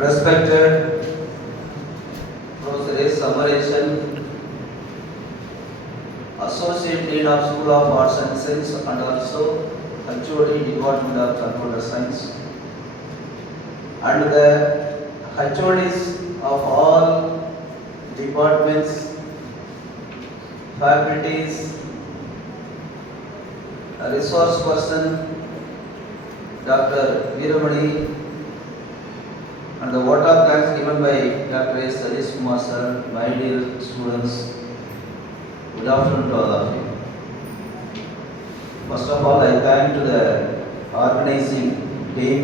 Respected Professor A. Samaration, Associate Dean of School of Arts and Science and also HOD Department of Computer Science, and the HODs of all departments, faculties, a resource person, Dr. Veeramani, and the vote of thanks given by Dr. S. Sadish Kumar sir, my dear students, good afternoon to all of you. First of all, I thank to the organizing team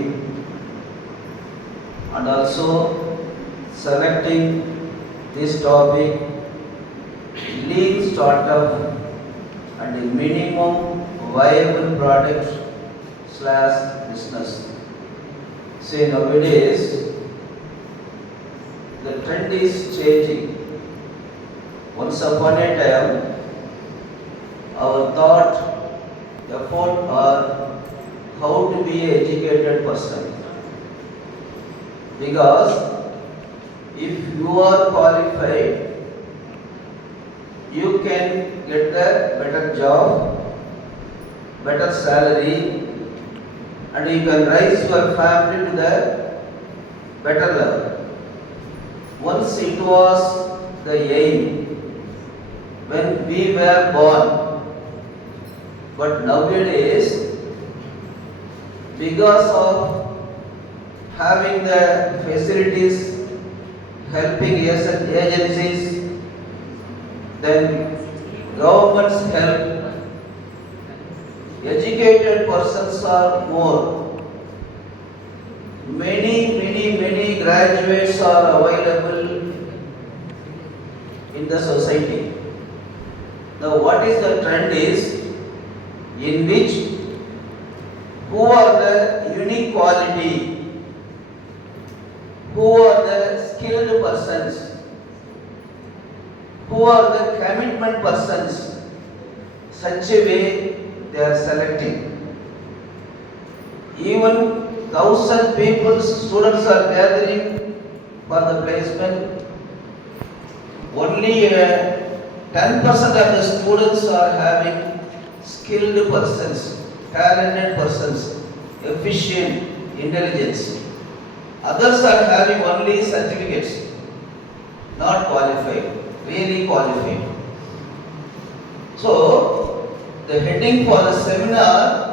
and also selecting this topic, lean startup and a minimum viable product / business. See, nowadays the trend is changing. Once upon a time, our thought, effort are how to be an educated person. Because if you are qualified, you can get a better job, better salary, and you can raise your family to the better level. Once it was the aim when we were born, but nowadays, because of having the facilities, helping agencies, then government's help, educated persons are more. Many graduates are available in the society. Now, what is the trend is in which who are the unique quality, who are the skilled persons, who are the commitment persons, such a way they are selecting. Even 1,000 people, students are gathering for the placement. Only 10% of the students are having skilled persons, talented persons, efficient, intelligence. Others are having only certificates, not qualified, really qualified. So, the heading for the seminar,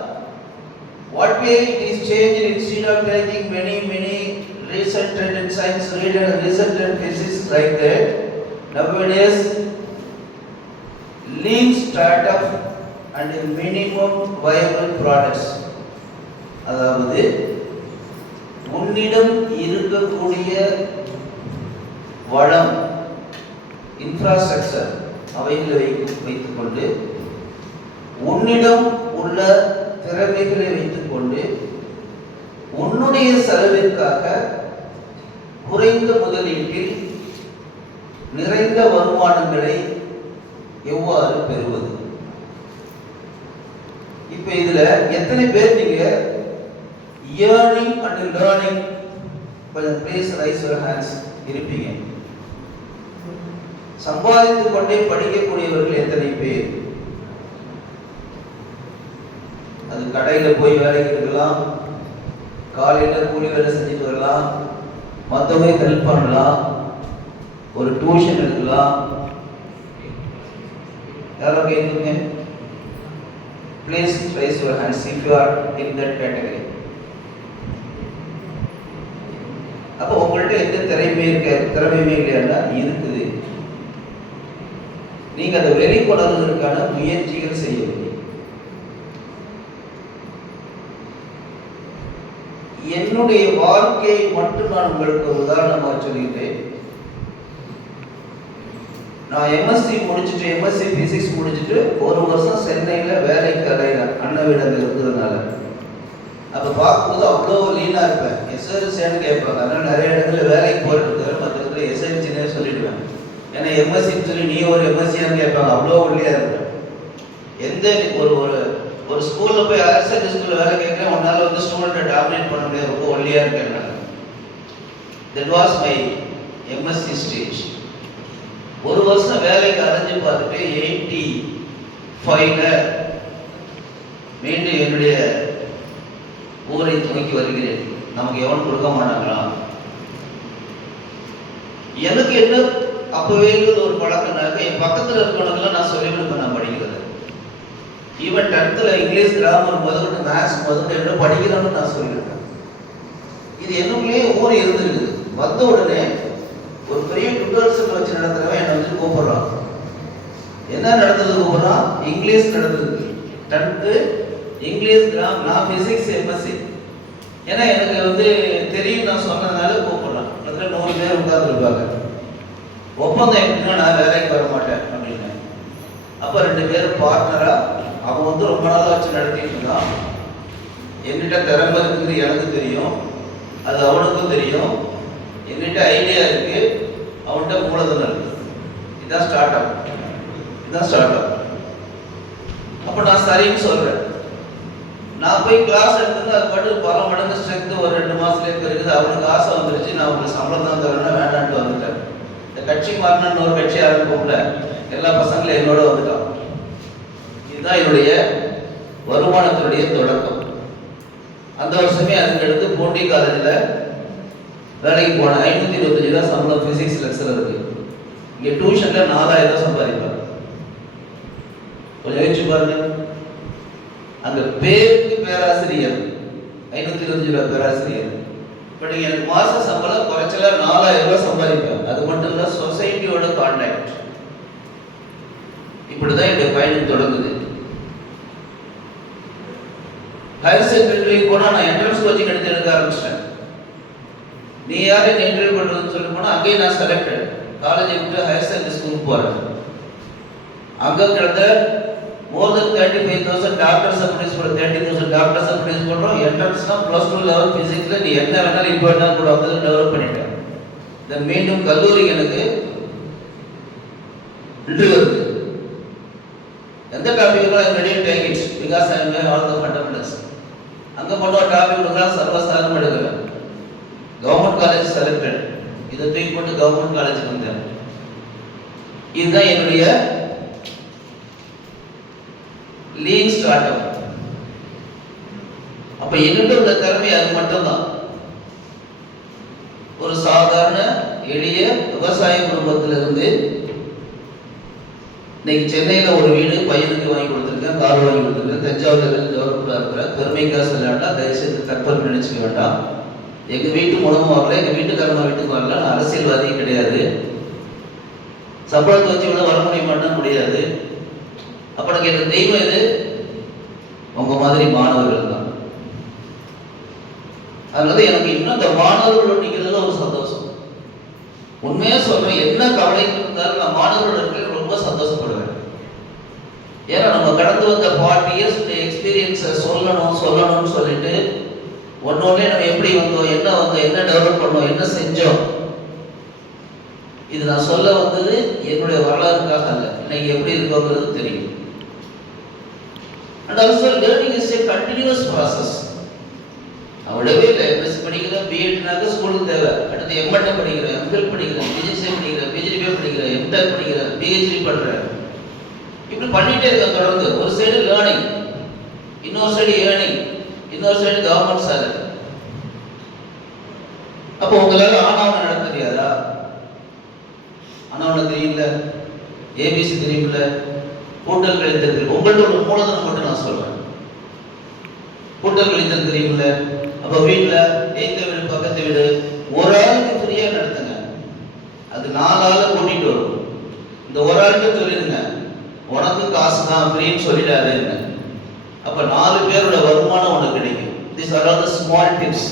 what way it is changed, instead of taking many recent trend in science, read and recent trend physics like that. Nowadays, lean startup and minimum viable products. அதாவது உன்னிடம் இருக்கக்கூடிய வளம், infrastructure அவைகளை வைத்துக்கொண்டு, உன்னிடம் உள்ள திறமைகளை வைத்துக்கொண்டு, உன்னுடைய செலவிற்காக குறைந்த முதலீட்டில் நிறைந்த வருமானங்களை எவ்வாறு பெறுவது? இப்ப இதுல எத்தனை பேர் நீங்க earning and learning please raise your hands இருப்பீங்க? சம்பாதித்துக் கொண்டே படிக்கக்கூடியவர்கள் எத்தனை பேர்? அது கடையில போய் வேலைக்கு இருக்கலாம், காலையில கூலி வேலை செஞ்சுட்டு வரலாம், மற்றவங்க ஹெல்ப் பண்ணலாம், ஒரு டியூஷன் எடுக்கலாம். யாரோ கேட்குங்க? Please raise your hands if you are in that category. அப்போ உங்கள்கிட்ட எந்த திறமையுமே இல்லையா? இருக்குது. நீங்க அதை வெளிக்கொணர்வதற்கான முயற்சிகள் செய்யவில்லை. என்னுடைய வாழ்க்கையை மட்டும் நான் உங்களுக்கு ஒரு உதாரணமாக சொல்லிட்டேன். நான் எம்எஸ்சி முடிச்சுட்டு, எம்எஸ்சி பிசிக்ஸ் முடிச்சுட்டு ஒரு வருஷம் சென்னையில் வேலைக்கு அலைகிறேன், அண்ணவிடம் இருந்ததுனால. அப்போ பார்க்கும்போது அவ்வளோ லீனாக இருப்பேன். எஸ்எல்சின்னு கேட்பாங்க. அதனால் நிறைய இடத்துல வேலைக்கு போகிறதுக்கு மற்ற இடத்துல எஸ்எல்சின்னே சொல்லிடுவேன். ஏன்னா எம்எஸ்சின்னு சொல்லி நீ ஒரு எம்எஸ்சியான்னு கேட்பாங்க. அவ்வளோ ஒல்லியாக இருப்பேன். எந்த ஒரு ஒரு ஸ்கூலில் போய் ஹையர் செகண்டரி ஸ்கூலில் வேலை கேட்குறேன், உன்னால் வந்து ஸ்டூடெண்ட்டை டாமினேட் பண்ண முடியாது, ரொம்ப ஒல்லியாக இருக்கேன் நான். That was my MSc stage. ஒரு வருஷம் வேலைக்கு அலைஞ்சு பார்த்துட்டு 85ல் மீண்டும் என்னுடைய ஊரை துவக்கி வருகிறேன். நமக்கு எவன் கொடுக்க மாட்டாங்களா? எனக்கு என்ன அப்பவே ஒரு பழக்கம்னாக்க, என் பக்கத்தில் இருக்கிறவங்களாம் நான் சொல்லி கொடுப்பேன் நான் படிக்கிறது. ஈவன் 10th இங்கிலீஷ் கிராமர் முதல்ல மேக்ஸ் முதல்ல என்ன படிக்கிறோன்னு நான் சொல்லியிருக்கேன். இது என்னுள்ளேயே ஊர் இருந்துருக்குது. வந்த உடனே ஒரு பெரிய டுட்டோரியல் சென்டர் வச்சு நடத்துறவன் என்னை வந்து கூப்பிடுறான். என்ன நடத்துறது கூப்பிடுறான்? இங்கிலீஷ் நடத்துறது. 10th இங்கிலீஷ் கிராமர், நான் பிசிக்ஸ் எம்எஸ்சி. ஏன்னா எனக்கு வந்து தெரியும் நான் சொன்னதுனால கூப்பிடுறான். அதில் 100 பேர் உட்கார்ந்துருப்பாங்க. ஒப்பந்தம் எப்படின்னா, நான் வேலைக்கு வர மாட்டேன் அப்படின்னு. அப்போ 2 பேரும் பார்ட்னரா, அவன் வந்து ரொம்ப நாளாக வச்சு நடத்திட்டு இருந்தான். என்கிட்ட திறமை இருக்குது எனக்கு தெரியும், அது அவனுக்கும் தெரியும். என்கிட்ட ஐடியா இருக்கு, அவன்கிட்ட மூலதனம் இருக்கு. இதுதான் ஸ்டார்ட் அப். அப்போ நான் சரின்னு சொல்றேன். நான் போய் கிளாஸ் எடுத்துருந்து அது பாட்டு பல மடங்கு ஸ்ட்ரென்த் ஒரு 2 மாசத்துலேயே இருக்குது. அவனுக்கு ஆசை வந்துருச்சு, நான் உங்களுக்கு சம்பளம் தான் தரேன்னா வேண்டான்ட்டு வந்துட்டேன். இந்த கட்சி மாறினு ஒரு கட்சி ஆரம்பிப்போம்ல, எல்லா பசங்களும் என்னோட வந்துட்டான். இதுதான் என்னுடைய வருமானத்தினுடைய தொடக்கம். அந்த வருஷமே அதுக்கு எடுத்து பூண்டி காலேஜில் வேலைக்கு போனேன். 525 தான் சம்பளம், பிசிக்ஸ் லெக்சரருக்கு. இங்கே டியூஷனில் 4000 சம்பாதிப்பேன். கொஞ்சம் யோசிச்சு பாருங்க. அங்க பேருக்கு பேராசிரியர், 525 பேராசிரியர். இப்போ நீங்கள் எனக்கு மாச சம்பளம் குறைச்சல 4000 சம்பாதிப்பேன். அது மட்டும் இல்லை, சொசைட்டியோட கான்டாக்ட். இப்படிதான் என்னுடைய பயணம் தொடங்குது. ஹையர் செகண்டரி போனால் நான் என்ட்ரன்ஸ் கோச்சிங் எடுக்க ஆரம்பிச்சிட்டேன். நீ யார் என்ன இன்டர்வியூ பண்ணுறதுன்னு சொல்லி போனால் அங்கேயே நான் செலக்டட். காலேஜை விட்டு ஹையர் செகண்டரி ஸ்கூலுக்கு போகிறேன். அங்கே கிடந்த more than 35,000 டாக்டர்ஸ் ப்ரொடியூஸ் பண்ணுறோம். 30,000 டாக்டர்ஸ் ப்ரொடியூஸ் பண்ணுறோம். என்ட்ரன்ஸ்னா +2 லெவல் ஃபிசிக்ஸில் நீ என்ன வேணாலும் இப்போ என்ன கூட வந்து டெவலப் பண்ணிட்டேன். தென் மீண்டும் கல்லூரி எனக்கு இன்று வருது. எந்த topic ready take it because I May all the fundamentals. அங்கே மட்டும் டாபிக் கொடுத்தா சர்வசாதாரணம் எடுக்கிறேன். Government college selected. இதை தூக்கி போட்டு கவர்மெண்ட் காலேஜுக்கு வந்தேன். இதுதான் என்னுடைய லீன் ஸ்டார்ட் அப். அப்ப என்னிடம் உள்ள திறமை அது மட்டும்தான். ஒரு சாதாரண எளிய விவசாய குடும்பத்திலிருந்து இன்னைக்கு சென்னையில ஒரு வீடு பையனுக்கு வாங்கி கொடுத்துருக்கேன், கார் வாங்கி கொடுத்துருக்கேன். தஞ்சாவூர்ல டெவலப்டா இருக்கிற பெருமைக்காக சொல்ல வேண்டாம், தயவுசெய்து தற்போது நினைச்சுக்க வேண்டாம். எங்க வீட்டு மூலமும் வரல, எங்க வீட்டுக்காரமா வீட்டுக்கு வரல. நான் அரசியல்வாதியும் கிடையாது. சம்பளத்தை வச்சு இவ்வளவு வர முடியுமான்னா முடியாது. அப்ப எனக்கு இந்த தெய்வம் எது? உங்க மாதிரி மாணவர்கள் தான். அதனால எனக்கு இன்னும் இந்த மாணவர்களோட நிக்கிறதுல ஒரு சந்தோஷம். உண்மையா சொல்றேன், என்ன கவலை இருந்தாலும் நான் மாணவர்களுக்கு ரொம்ப சந்தோஷப்படுவேன். ஏன்னா நம்ம கடந்து வந்த 40 இயர்ஸ் எக்ஸ்பீரியன்ஸை சொல்லணும்னு சொல்லிட்டு ஒன்னொன்னே நம்ம எப்படி வந்தோம், என்ன டெவலப் பண்ணோம், என்ன செஞ்சோம், இது நான் சொல்ல வந்தது என்னுடைய வரலாறுக்காக அல்ல. இன்னைக்கு எப்படி இருக்கோங்கிறது தெரியும். And also learning is a continuous process. அவ்வளவே இல்லை. எம்எஸ்சி படிக்கிறேன், பிஎட்னாக்க ஸ்கூலுக்கு தேவை. அடுத்து எம்எட் படிக்கிறேன், எம்ஃபில் படிக்கிறேன், பிஜிசி படிக்கிறேன், பிஜிடிபி படிக்கிறேன், எம்டெக் படிக்கிறேன், பிஹெச்டி பண்றேன். இப்படி பண்ணிட்டே இருக்கேன் தொடர்ந்து. ஒரு சைடு லேர்னிங், இன்னொரு சைடு ஏர்னிங், இன்னொரு சைடு கவர்மெண்ட் சேலரி. அப்போ உங்களால ஆனாவனை நடத்த தெரியாதா? ஆனாவனை தெரியல, ஏபிசி தெரியுமில்ல, கூட்டல் கழித்தல் தெரியும். உங்கள்ட்ட ஒரு மூலதனம் மட்டும் நான் சொல்றேன். கூட்டல் கழித்தல் தெரியுமில்ல. அப்ப வீட்டுல எய்த்த வீடு பக்கத்து வீடு ஒரு ஆளுக்கு ஃப்ரீயா நடத்துங்க. அது 4 ஆளை கூட்டிட்டு வரும். இந்த ஒரு ஆளுக்கு சொல்லிடுங்க, உனக்கு காசு தான் ஃப்ரீன்னு சொல்லிடாதேன்னு. அப்ப 4 பேரோட வருமானம் உனக்கு கிடைக்கும். These are all the small tips.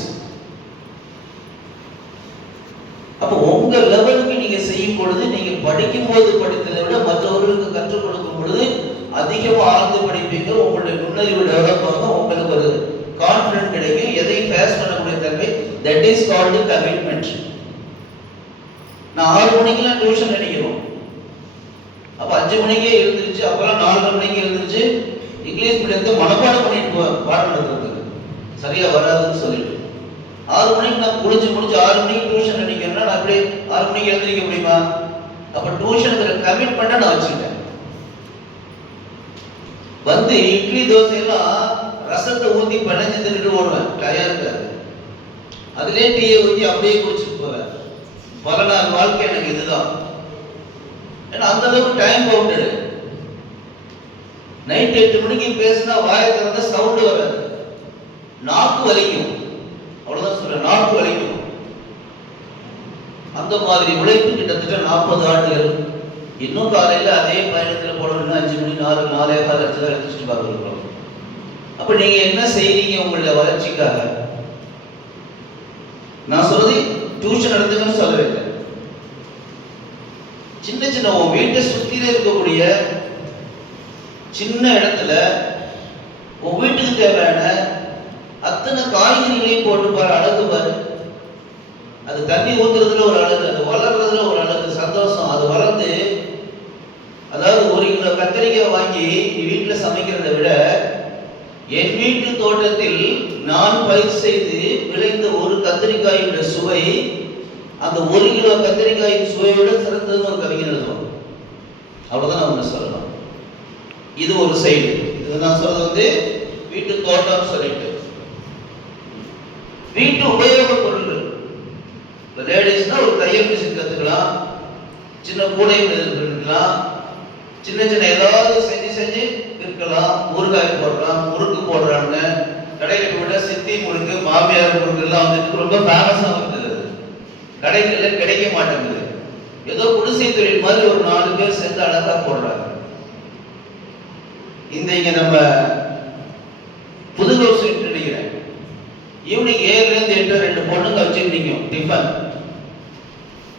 அப்போ உங்க லெவலுக்கு நீங்க செய்யும் பொழுது, நீங்க படிக்கும் போது படித்ததை விட மற்றவர்களுக்கு கற்றுக் கொடுக்கும் பொழுது அதிகமாக ஆழ்ந்து படிப்பீங்க. உங்களுடைய நுண்ணறிவு டெவலப் ஆகும். உங்களுக்கு ஒரு கான்ஃபிடன்ட் கிடைக்கும். எதையும் ஃபேஸ் பண்ணக்கூடிய தன்மை. That is called commitment. நான் 6 மணிக்கெல்லாம் டியூஷன் அடிக்கணும். அப்போ 5 மணிக்கே எழுந்திருச்சு, அப்பெல்லாம் 4:30 மணிக்கு எழுந்திருச்சு இங்கிலீஷ் மீடியத்தை மனப்பாடம் பண்ணிட்டு பாடம் நடத்துறதுக்கு சரியா வராதுன்னு சொல்லிட்டு 6 மணிக்கு நான் குளிச்சு முடிச்சு 6 மணிக்கு டியூஷன் நினைக்கிறேன்னா நான் அப்படியே 6 மணிக்கு எழுந்திரிக்க முடியுமா? அப்ப டியூஷனுக்கு கமிட்மெண்ட்டை நான் வச்சுக்கிட்டேன். வந்து இட்லி தோசை எல்லாம் ரசத்தை ஊத்தி பனைஞ்சு தின்னுட்டு ஓடுவேன், டயர் இருக்காது. அதுலேயே டீயை ஊற்றி அப்படியே குடிச்சிட்டு போவேன். பல நாள் வாழ்க்கை எனக்கு இதுதான். ஏன்னா அந்த அளவுக்கு டைம் பவுண்டடு. நைட் 8 மணிக்கு பேசினா வாயை திறந்த சவுண்டு வராது, நாக்கு வலிக்கும். அவ்வளவுதான் சொல்றேன், நாக்கு வலிக்கும். அந்த மாதிரி உழைப்பு கிட்டத்தட்ட 40 ஆண்டுகள். இன்னும் காலையில அதே பயணத்துல போடணும்னா 5 மணி 4:45 தான் எடுத்துட்டு பார்க்கிறோம். அப்ப நீங்க என்ன செய்றீங்க உங்களுடைய வளர்ச்சிக்காக? நான் சொல்றது டியூஷன் எடுத்துங்கன்னு சொல்லவே இல்லை. சின்ன சின்ன உன் வீட்டை சுத்தில இருக்கக்கூடிய சின்ன இடத்துல உன் வீட்டுக்கு தேவையான அத்தனை காய்கறிகளையும் போட்டு பாரு, அழகு பாரு. அது தண்ணி ஊத்துறதுல ஒரு அழகு, அது வளர்றதுல ஒரு அழகு, சந்தோஷம். அது வளர்ந்து, அதாவது 1 கிலோ கத்திரிக்காய் வாங்கி நீ வீட்டுல சமைக்கிறதை விட என் வீட்டு தோட்டத்தில் நான் பயிர் செய்து விளைந்த ஒரு கத்திரிக்காயோட சுவை அந்த 1 கிலோ கத்திரிக்காயின் சுவையோட சிறந்ததுன்னு ஒரு கவிஞர் எழுதுவோம். அவ்வளவுதான் நான் ஒண்ணு சொல்லலாம். இது ஒரு சைடு. இது நான் சொல்றது வந்து வீட்டு தோட்டம் சொல்லிட்டு. வீட்டு உபயோக பொருள்கள், லேடிஸ்னா ஒரு தையல் மிஷின் கத்துக்கலாம், சின்ன கூடை இருக்கலாம், சின்ன சின்ன ஏதாவது செஞ்சு விற்கலாம். ஊறுகாய் போடுறான், முறுக்கு போடுறாங்க. கடையில போட சித்தி முறுக்கு, மாமியார் முறுக்கு எல்லாம் வந்துட்டு ரொம்ப ஃபேமஸாக இருக்குது. கடைகளில் கிடைக்க மாட்டேங்குது. ஏதோ குடிசை தொழில் மாதிரி ஒரு 4 பேர் சேர்ந்து அழகா போடுறாங்க. இங்க நம்ம புதுகோர் ஸ்ட்ரீட் நினைக்கிறேன், ஈவினிங் 7லேருந்து 8 2 பொண்ணுங்க வச்சுருந்தீங்க டிஃபன்.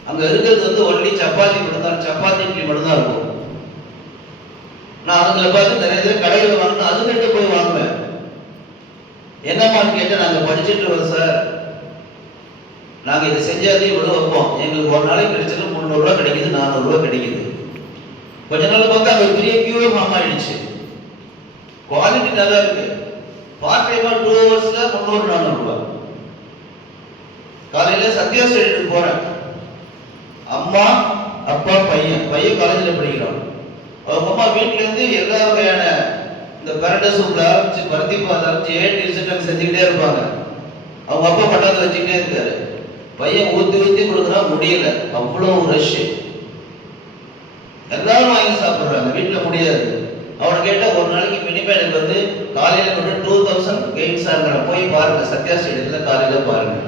அங்க இருக்கிறது வந்து ஒன்லி சப்பாத்தி மட்டும்தான், சப்பாத்தி இட்லி மட்டும்தான் இருக்கும். நான் அதுங்களை பார்த்து நிறைய பேர் கடையில் வாங்கினா அதுக்கிட்ட போய் வாங்குவேன். என்னம்மான்னு கேட்டால் நாங்கள் படிச்சுட்டு இருக்கோம் சார், நாங்கள் இதை செஞ்சாதே இவ்வளோ வைப்போம், எங்களுக்கு ஒரு நாளைக்கு கிடைச்சது 300 ரூபா கிடைக்குது, 400 ரூபா கிடைக்குது. கொஞ்ச நாள் பார்த்தா அங்கே பெரிய கியூவே ஃபார்ம் ஆயிடுச்சு. குவாலிட்டி நல்லா இருக்கு. பார்ட் டைமா 2 ஹவர்ஸ்ல 300-400 ரூபா. காலையில சத்யா ஸ்டேடியத்துக்கு போறேன். அம்மா அப்பா பையன் காலேஜில் படிக்கிறான். அவங்க அம்மா வீட்டுல இருந்து எல்லா வகையான இந்த பரண்டை சூப்ல ஆரம்பிச்சு பருத்தி பால் ஆரம்பிச்சு ஏன் செஞ்சுக்கிட்டே இருப்பாங்க. அவங்க அப்பா பட்டாத்து வச்சுக்கிட்டே இருக்காரு. பையன் ஊத்தி கொடுக்குறான், முடியல, அவ்வளவு ரஷ். எல்லாரும் வாங்கி சாப்பிடுறாங்க, வீட்டுல முடியாது. அவனை கேட்டா ஒரு நாளைக்கு மினிமம் எனக்கு வந்து காலையில மட்டும் 2000 கெயின்ஸ் ஆகிற, போய் பாருங்க சத்யா ஸ்டேடியத்துல காலையில பாருங்க.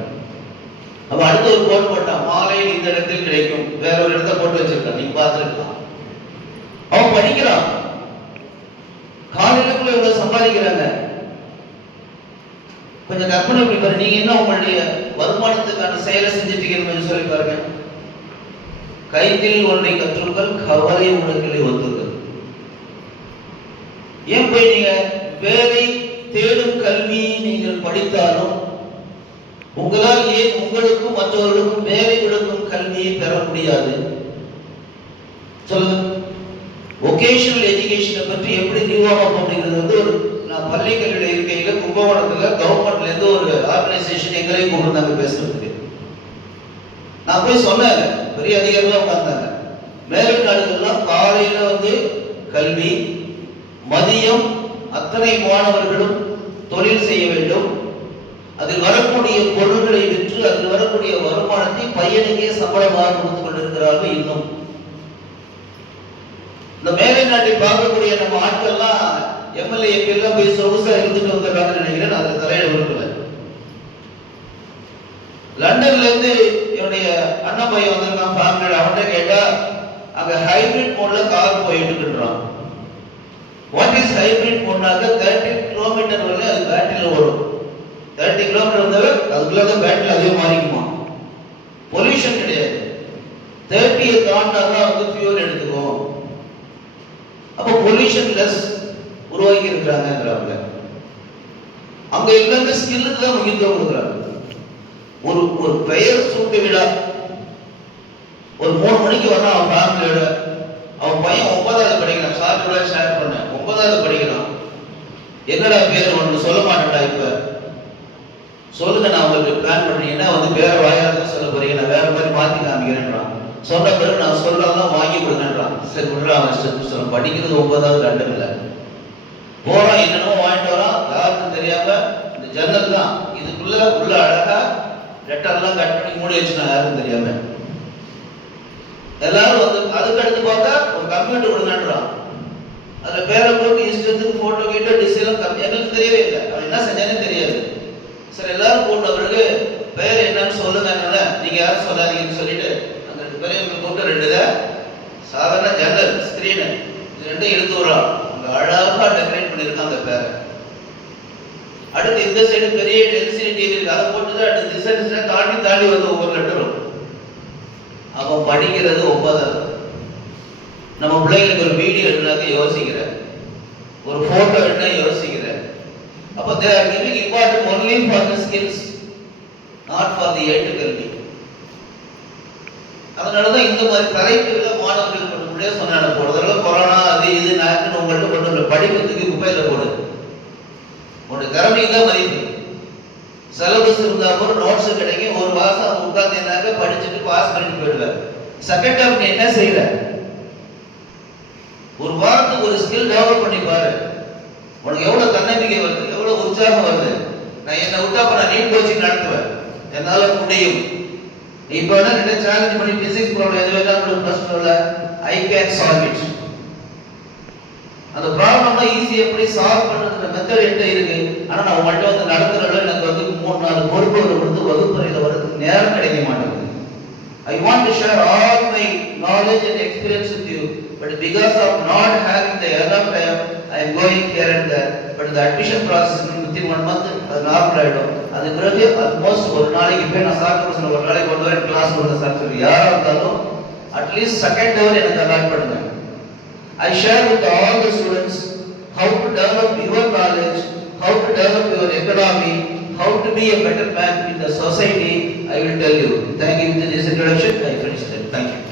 அப்ப அடுத்த ஒரு போட்டு போட்டான், மாலையில் இந்த இடத்தில் கிடைக்கும், வேற ஒரு இடத்த போட்டு வச்சிருக்கான், நீங்க பார்த்துருக்கலாம். அவன் படிக்கிறான், காலையிலக்குள்ள இவ்வளவு சம்பாதிக்கிறாங்க. கொஞ்சம் கற்பனை பண்ணி பாருங்க, நீங்க என்ன உங்களுடைய வருமானத்துக்கான செயலை செஞ்சுட்டீங்கன்னு சொல்லி பாருங்க. கைத்தில் ஒன்றை கற்றுக்கள், கவலை உனக்கிலே ஒத்துக்கள். ஏன் போய் நீங்க வேலை தேடும் கல்வியை நீங்கள் படித்தாலும் உங்களால் ஏன் உங்களுக்கும் மற்றவர்களுக்கும் வேலை கொடுக்கும் கல்வியை பெற முடியாது? சொல்லுங்க. வொகேஷனல் எஜுகேஷனை பற்றி எப்படி நிர்வாகம் அப்படிங்கிறது வந்து ஒரு, நான் பள்ளி கல்வியில் இருக்கையில் கும்பகோணத்துல கவர்மெண்ட்ல இருந்து ஒரு ஆர்கனைசேஷன் எங்களையும் கொண்டு வந்தாங்க பேசுறதுக்கு. நான் போய் சொன்னேன், பெரிய அதிகாரிகள் உட்கார்ந்தாங்க. மேலை நாடுகள்லாம் காலையில வந்து கல்வி, மதியம் அத்தனை மாணவர்களும் தொழில் செய்ய வேண்டும், அதில் வரக்கூடிய பொருட்களை விற்று அதில் வரக்கூடிய வருமானத்தை பையனுக்கே சம்பளமாக கொடுத்து கொண்டிருக்கிறார்கள். இன்னும் இந்த மேலை நாட்டை பார்க்கக்கூடிய நம்ம ஆட்கள்லாம் எம்எல்ஏ எம்பி எல்லாம் போய் சொகுசா இருந்துட்டு வந்திருக்காங்கன்னு நினைக்கிறேன். அதுல தலையிட விரும்பல. லண்டன்ல இருந்து என்னுடைய அண்ணன் பையன் வந்திருக்கான் ஃபேமிலியோட. அவன்கிட்ட கேட்டா அங்க ஹைபிரிட் மோட்ல கார் போயிட்டு இருக்கான். வாட் இஸ் ஹைபிரிட் மோட்னாக்க 30 கிலோமீட்டர் வரல அது பேட்டரியில ஓடும். 30 கிலோமீட்டர் வந்தாவே அதுக்குள்ள பேட்டரி அதே மாறிக்குமா. பொல்யூஷன் கிடையாது. 30 தாண்டாதான் வந்து ஃபியூல் எடுத்துக்கும். அப்போ பொல்யூஷன் லெஸ் உருவாக்கி இருக்கிறாங்க. அங்க எல்லாமே ஸ்கில்லுக்கு தான் முக்கியத்துவம் கொடுக்குறாங்க. ஒரு பெயர் சூட்டு விழா ஒரு 3 மணிக்கு வரான் அவன் ஃபேமிலியோட. அவன் பையன் 9வது படிக்கிறான். சாப்பிட ஷேர் பண்ண 9வது படிக்கிறான். என்னடா பேர் ஒன்று சொல்ல மாட்டேன்டா இப்ப சொல்லுங்க, நான் உங்களுக்கு பிளான் பண்ணீங்கன்னா வேற வாயாரத்தை சொல்ல போறீங்க, நான் வேற மாதிரி மாத்தி காமிக்கிறேன்றான். சொன்ன பிறகு நான் சொல்றதெல்லாம் வாங்கி கொடுங்கன்றான். சரி விடுறா, அவன் சொல்ல படிக்கிறது 9வது கண்டம் இல்லை. போறான், என்னென்னமோ வாங்கிட்டு வரான், யாருக்கும் தெரியாம. இந்த ஜன்னல் தான் இதுக்குள்ள உள்ள அழகா லெட்டர்லாம் கட் பண்ணி மூடி வச்சுட்டான், யாருக்கும் தெரியாம. எல்லாரும் அதுக்கு அடுத்து பார்த்தா ஒரு கம்ப்யூட்டர் கொடுங்கன்றான். அதுல பேரை போட்டு இஷ்டத்துக்கு போட்டோ கிட்ட டிசைன் எங்களுக்கு தெரியவே இல்லை, அவன் என்ன செஞ்சானே தெரியாது. சரி எல்லாரும் போட்ட பிறகு பேர் என்னன்னு சொல்லுங்க, நீங்க யாரும் சொல்லாதீங்கன்னு சொல்லிட்டு அந்த பெரியவங்க போட்டு 2 சாதாரண ஜன்னல் ஸ்கிரீனு இது 2 எடுத்து வரான். அங்க அழகா டெக்கரேட் பண்ணிருக்கான் அந்த பேரை. அடுத்து இந்த சைடு பெரிய எல்சிடி டிவி இருக்கு, அதை போட்டுதான் அடுத்து டிசைன் தாண்டி தாண்டி ஒவ்வொரு லெட்டரும். அவன் படிக்கிறது 9வது. நம்ம பிள்ளைங்களுக்கு ஒரு வீடியோ எடுனாக்க யோசிக்கிற, ஒரு போட்டோ எடுனா யோசிக்கிற. அப்போ they are giving important only for the skills, not for the கல்வி. அதனாலதான் இந்த மாதிரி தலைப்புகளை மாணவர்கள் கொண்டு சொன்ன போடுறதுல கொரோனா அது இது நாக்குன்னு உங்கள்கிட்ட கொண்டு படிக்கிறதுக்கு குப்பையில போடு. உன்னோட திறமைக்கு தான் மதிப்பு. சிலபஸ் இருந்தா கூட நோட்ஸ் கிடைக்கும், ஒரு மாசம் உட்கார்ந்தேனாக்க படிச்சுட்டு பாஸ் பண்ணிட்டு போயிடுவேன். செகண்ட் ஹாஃப் நீ என்ன செய்யற? ஒரு வாரத்துக்கு ஒரு ஸ்கில் டெவலப் பண்ணி பாரு. உனக்கு எவ்வளவு தன்னம்பிக்கை வருது, எவ்வளவு உற்சாகம் வருது. நான் என்ன விட்டா நான் நீட் கோச்சிங் நடத்துவேன், என்னால முடியும். இப்போ என்ன சேலஞ்ச் பண்ணி பிசிக்ஸ் ப்ராப்ளம் எது வேணாலும் ப்ளஸ் 2ல ஐ கேன் சால்வ் இட். அந்த ப்ராப்ளம்லாம் ஈஸி எப்படி சால்வ் பண்றதுன்ற மெத்தட் என்கிட்ட இருக்கு. ஆனா நான் உங்கள்கிட்ட நடத்துறதுல எனக்கு 3-4 பொறுப்புகளை கொடுத்து வகுப்பறையில் வர்றதுக்கு நேரம் கிடைக்க மாட்டேங்குது. I want to share all my knowledge and experience with you, but because of not having the enough time, I am going here and there. But the admission process within 1 month அது normal ஆயிடும். அது பிறகு almost ஒரு நாளைக்கு போய் நான் sir person ஒரு நாளைக்கு கொண்டு வர கிளாஸ் கொடுங்க சார் சொல்லி யாரா இருந்தாலும் அட்லீஸ்ட் செகண்ட் ஹவர் எனக்கு அலாட் பண்ணுங்க. I share with all the students how to develop your knowledge, how to develop your economy, how to be a better man in the society. I will tell you. Thank you. With this introduction, I finished it. Thank you.